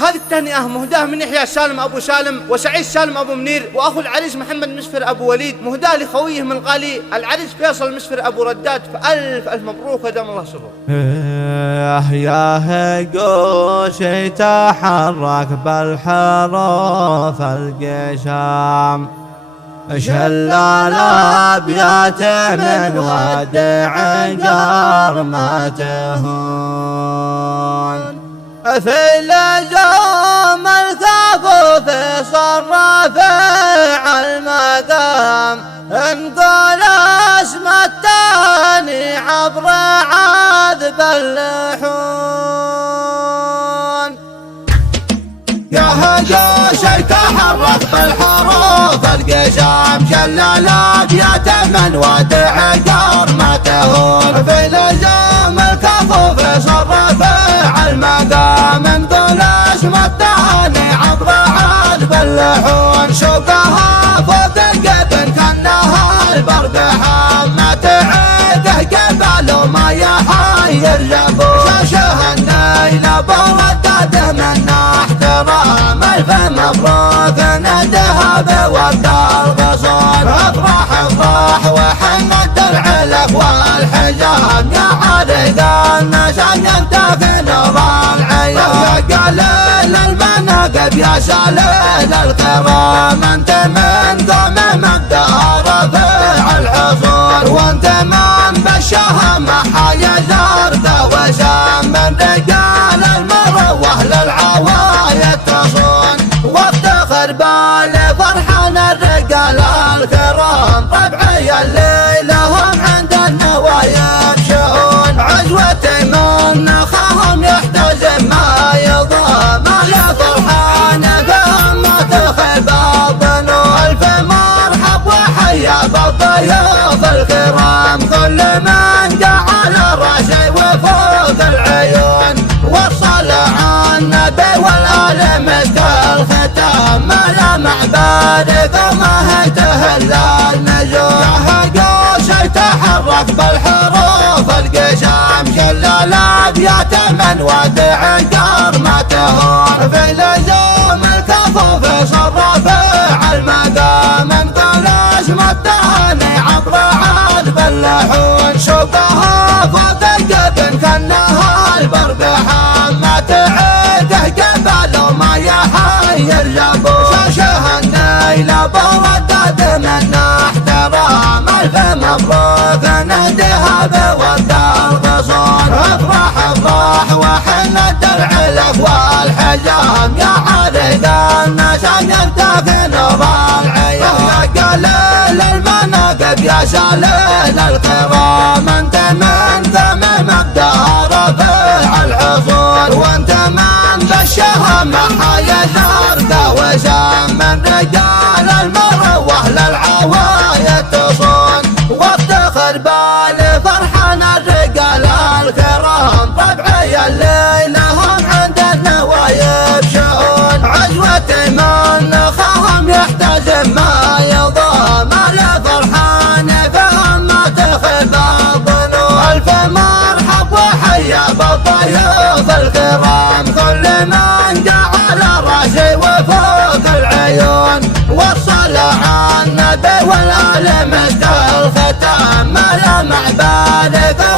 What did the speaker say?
هذه التهنئة مهداة من يحيى سالم أبو سالم وسعيد سالم أبو منير وأخو العريس محمد مسفر أبو وليد، مهداة لخويهم الغالي العريس فيصل مسفر أبو رداد، فألف ألف مبروك ودام الله سرور. يا هقوش تحرك بالحروف القشام، شلال أبيات من ودع ما تهون، في اللجوم الكفوف صرفع المقام، انقل اسم التاني عبر عذب اللحون. يا هقوش تحرك بالحروف القشام، شلال أبيات من ودع ما تهون، في لجام الكفوف صرفع المقام، انقل اسم التاني عبر عذب اللحون. شوقها فوق الجبن كانها البرق حامة عيده جبل وما يحير جبون، شاشه النيل بردده من احترام، الف مبروك ندها بوقت الغصون. افرح افرح وحن الدرع لك والحجاب، يا عريق النشان يمتاك نور العيون، يا قليل المناقب يا سليل الكرام، انت من قوم مقدار رفيع الحصون، وانت من بالشهم حايز ارض وسام، من رجال المروه للعوايد تصون. وافتخر بالفرحان الرجال الكرام، ربعي اللي لهم عند النوايب شؤون، عزوتي من خاهم يحتزم ما يضام، يا فرحان فهم ما تخيب الظنون. الف مرحب وحيا بالضيوف الكرام، كل من جعل راسي وفوق العيون، وصل عن النبي والآل مسك الختام، ملا معبادكم هيتهل النجوم. يا هقوش تحرك بالحروف القشام، شلال أبيات من ودع ما تهون، في لزوم الكفوف صرفع المقام، انقل اسم التهاني عبر عذب اللحون. شوقها فوق الجبن كانها البرق حامة عيده جبل وما يحير جبون، شاشه النيل بردد من احترام، الف مبروك نهديها بوقت الغصون. افرح افرح وحن الدرع لك والحجام، يا عريق النشان يمتاك نور العيون، يا قليل المناقب يا سليل الكرام، انت من ثم مقدار رفيع الحصون، وانت من بالشهم حايز ارض وسام، من رجال المروه للعوايد تصون. وافتخر بالفرحان الرجال الكرام، ربعي اللي لهم عند النوايب شؤون، عزوتي من خاهم يحتزم ما يضام، يا فرحان فهم ما تخيب الظنون. الف مرحب وحيا بالضيوف الكرام، كل من جعل راسي وفوق العيون، وصل عن النبي والآل مسك الختام، ملا معبادكم